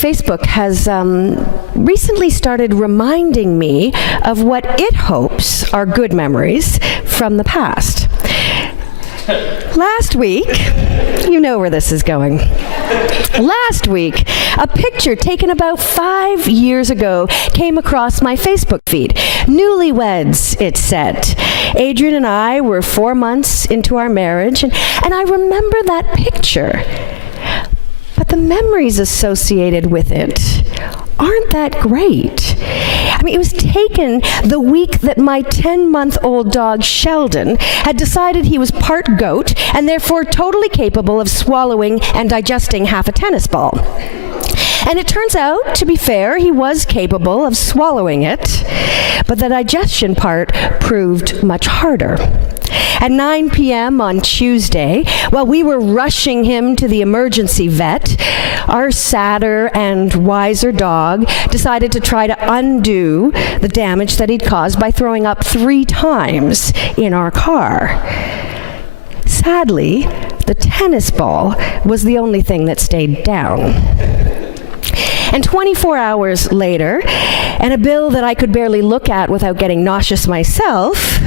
Facebook has recently started reminding me of what it hopes are good memories from the past. Last week, you know where this is going. Last week, a picture taken about 5 years ago came across my Facebook feed. Newlyweds, it said. Adrian and I were 4 months into our marriage, and I remember that picture. But the memories associated with it aren't that great. I mean, it was taken the week that my 10-month-old dog Sheldon had decided he was part goat and therefore totally capable of swallowing and digesting half a tennis ball. And it turns out, to be fair, he was capable of swallowing it, but the digestion part proved much harder. At 9 p.m. on Tuesday, while we were rushing him to the emergency vet, our sadder and wiser dog decided to try to undo the damage that he'd caused by throwing up 3 times in our car. Sadly, the tennis ball was the only thing that stayed down. And 24 hours later, and a bill that I could barely look at without getting nauseous myself,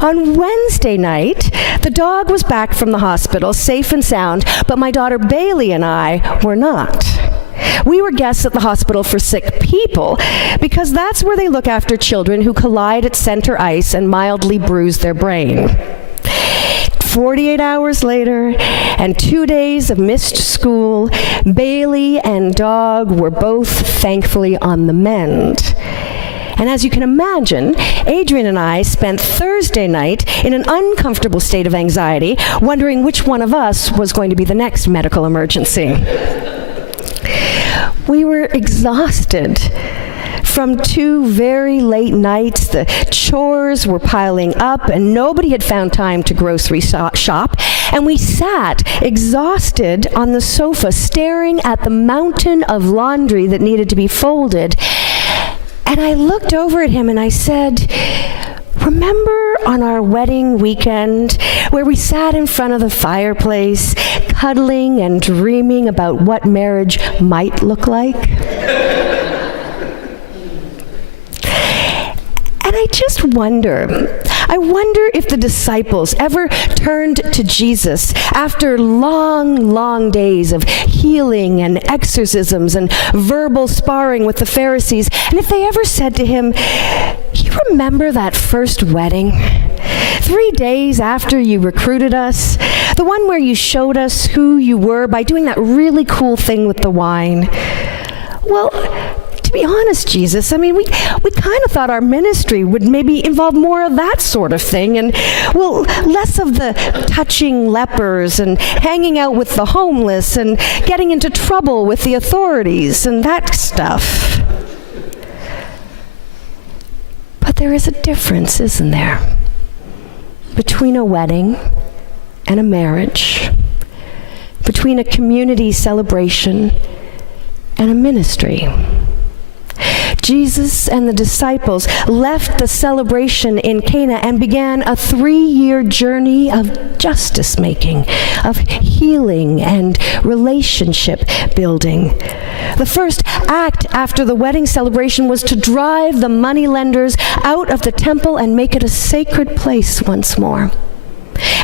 on Wednesday night, the dog was back from the hospital, safe and sound, but my daughter Bailey and I were not. We were guests at the hospital for sick people because that's where they look after children who collide at center ice and mildly bruise their brain. 48 hours later, and 2 days of missed school, Bailey and dog were both thankfully on the mend. And as you can imagine, Adrian and I spent Thursday night in an uncomfortable state of anxiety, wondering which one of us was going to be the next medical emergency. We were exhausted. From 2 very late nights, the chores were piling up and nobody had found time to grocery shop. And we sat exhausted on the sofa staring at the mountain of laundry that needed to be folded. And I looked over at him and I said, "Remember on our wedding weekend where we sat in front of the fireplace, cuddling and dreaming about what marriage might look like?" And I just wonder if the disciples ever turned to Jesus after long, long days of healing and exorcisms and verbal sparring with the Pharisees, and if they ever said to him, "You remember that first wedding? 3 days after you recruited us, the one where you showed us who you were by doing that really cool thing with the wine?" Well, to be honest, Jesus, I mean, we kind of thought our ministry would maybe involve more of that sort of thing and, well, less of the touching lepers and hanging out with the homeless and getting into trouble with the authorities and that stuff. But there is a difference, isn't there, between a wedding and a marriage, between a community celebration and a ministry. Jesus and the disciples left the celebration in Cana and began a 3-year journey of justice making, of healing and relationship building. The first act after the wedding celebration was to drive the moneylenders out of the temple and make it a sacred place once more.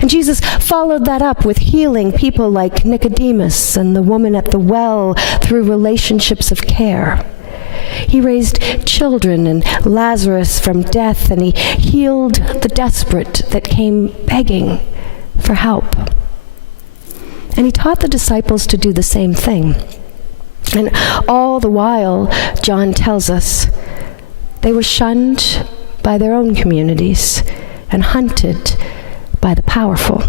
And Jesus followed that up with healing people like Nicodemus and the woman at the well through relationships of care. He raised children and Lazarus from death, and he healed the desperate that came begging for help. And he taught the disciples to do the same thing. And all the while, John tells us, they were shunned by their own communities and hunted by the powerful.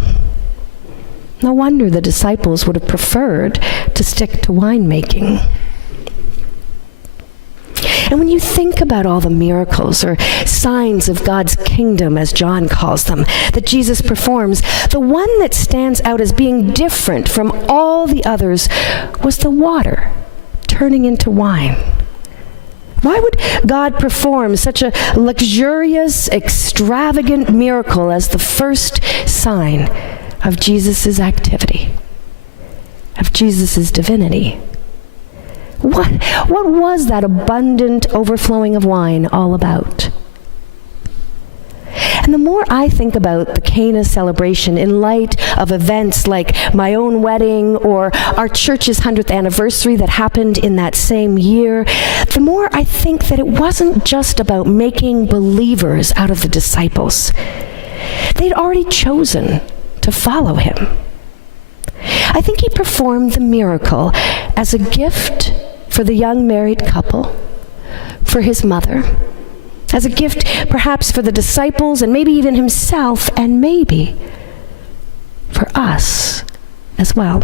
No wonder the disciples would have preferred to stick to winemaking. And when you think about all the miracles or signs of God's kingdom, as John calls them, that Jesus performs, the one that stands out as being different from all the others was the water turning into wine. Why would God perform such a luxurious, extravagant miracle as the first sign of Jesus' activity, of Jesus' divinity? What was that abundant overflowing of wine all about? And the more I think about the Cana celebration in light of events like my own wedding or our church's 100th anniversary that happened in that same year, the more I think that it wasn't just about making believers out of the disciples. They'd already chosen to follow him. I think he performed the miracle as a gift for the young married couple, for his mother, as a gift perhaps for the disciples and maybe even himself, and maybe for us as well.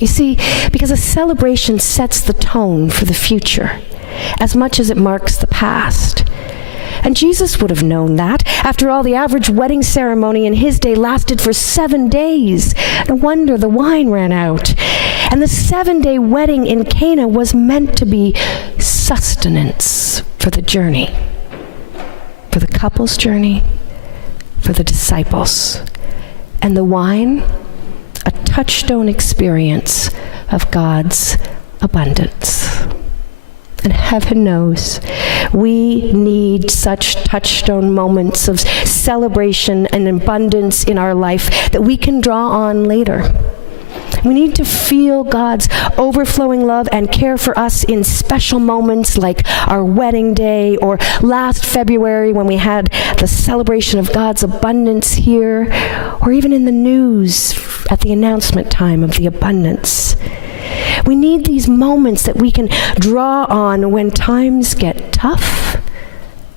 You see, because a celebration sets the tone for the future as much as it marks the past. And Jesus would have known that. After all, the average wedding ceremony in his day lasted for 7 days. No wonder the wine ran out. And the 7-day wedding in Cana was meant to be sustenance for the journey, for the couple's journey, for the disciples. And the wine, a touchstone experience of God's abundance. And heaven knows, we need such touchstone moments of celebration and abundance in our life that we can draw on later. We need to feel God's overflowing love and care for us in special moments like our wedding day, or last February when we had the celebration of God's abundance here, or even in the news at the announcement time of the abundance. We need these moments that we can draw on when times get tough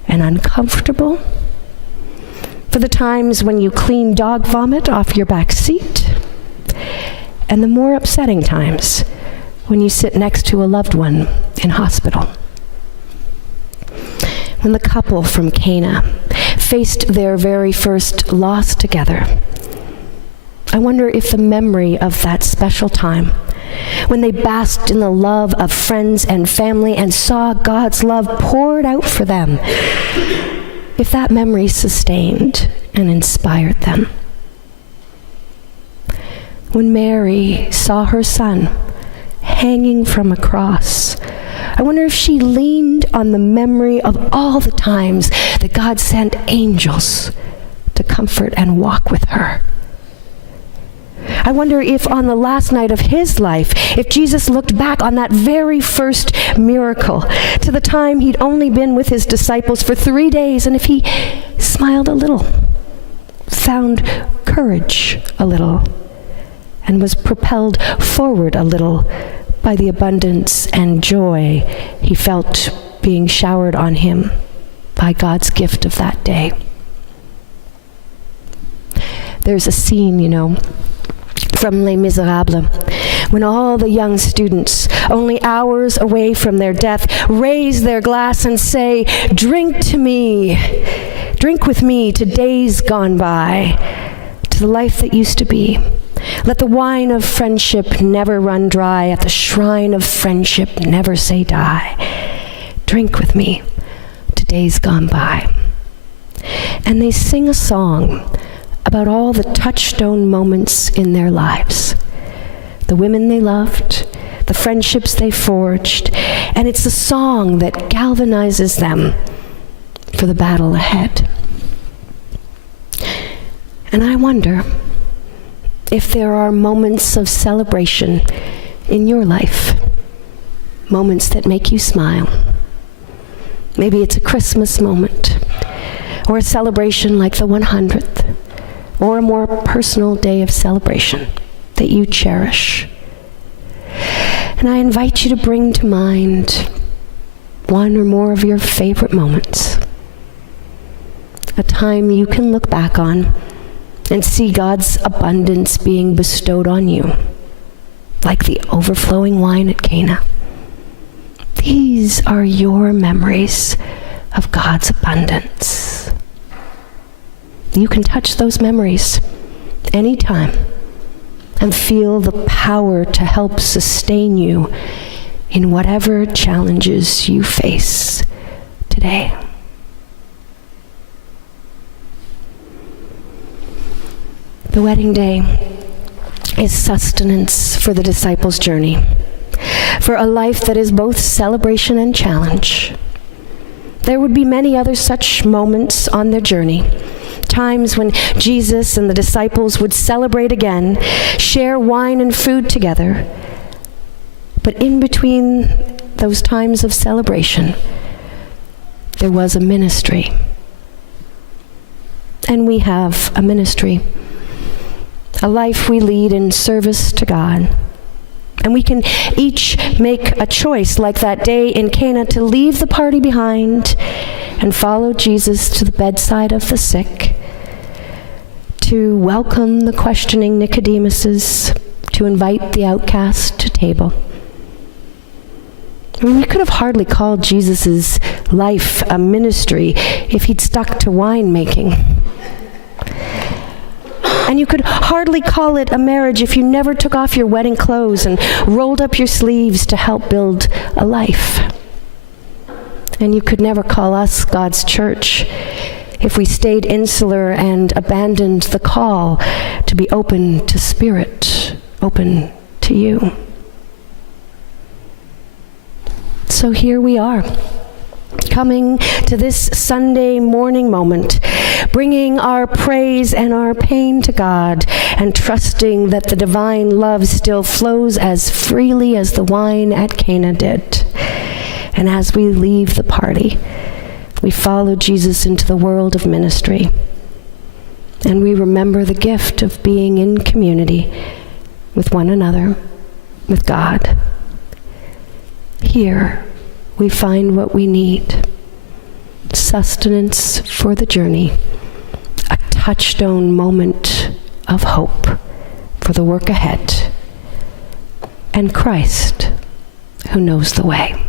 and uncomfortable. For the times when you clean dog vomit off your back seat, and the more upsetting times when you sit next to a loved one in hospital. When the couple from Cana faced their very first loss together, I wonder if the memory of that special time, when they basked in the love of friends and family and saw God's love poured out for them, if that memory sustained and inspired them. When Mary saw her son hanging from a cross, I wonder if she leaned on the memory of all the times that God sent angels to comfort and walk with her. I wonder if on the last night of his life, if Jesus looked back on that very first miracle, to the time he'd only been with his disciples for 3 days, and if he smiled a little, found courage a little, and was propelled forward a little by the abundance and joy he felt being showered on him by God's gift of that day. There's a scene, from Les Miserables, when all the young students, only hours away from their death, raise their glass and say, "Drink to me, drink with me to days gone by, to the life that used to be. Let the wine of friendship never run dry, at the shrine of friendship never say die. Drink with me to days gone by." And they sing a song about all the touchstone moments in their lives, the women they loved, the friendships they forged, and it's a song that galvanizes them for the battle ahead. And I wonder if there are moments of celebration in your life, moments that make you smile. Maybe it's a Christmas moment, or a celebration like the 100th, or a more personal day of celebration that you cherish. And I invite you to bring to mind one or more of your favorite moments, a time you can look back on and see God's abundance being bestowed on you, like the overflowing wine at Cana. These are your memories of God's abundance. You can touch those memories anytime and feel the power to help sustain you in whatever challenges you face today. The wedding day is sustenance for the disciples' journey. for a life that is both celebration and challenge. There would be many other such moments on their journey, times when Jesus and the disciples would celebrate again, share wine and food together. But in between those times of celebration, there was a ministry. And we have a ministry, a life we lead in service to God. And we can each make a choice, like that day in Cana, to leave the party behind and follow Jesus to the bedside of the sick, to welcome the questioning Nicodemuses, to invite the outcast to table. I mean, we could have hardly called Jesus' life a ministry if he'd stuck to winemaking. And you could hardly call it a marriage if you never took off your wedding clothes and rolled up your sleeves to help build a life. And you could never call us God's church if we stayed insular and abandoned the call to be open to Spirit, open to you. So here we are, coming to this Sunday morning moment, bringing our praise and our pain to God, and trusting that the divine love still flows as freely as the wine at Cana did. And as we leave the party, we follow Jesus into the world of ministry. And we remember the gift of being in community with one another, with God. Here, we find what we need: sustenance for the journey, a touchstone moment of hope for the work ahead, and Christ who knows the way.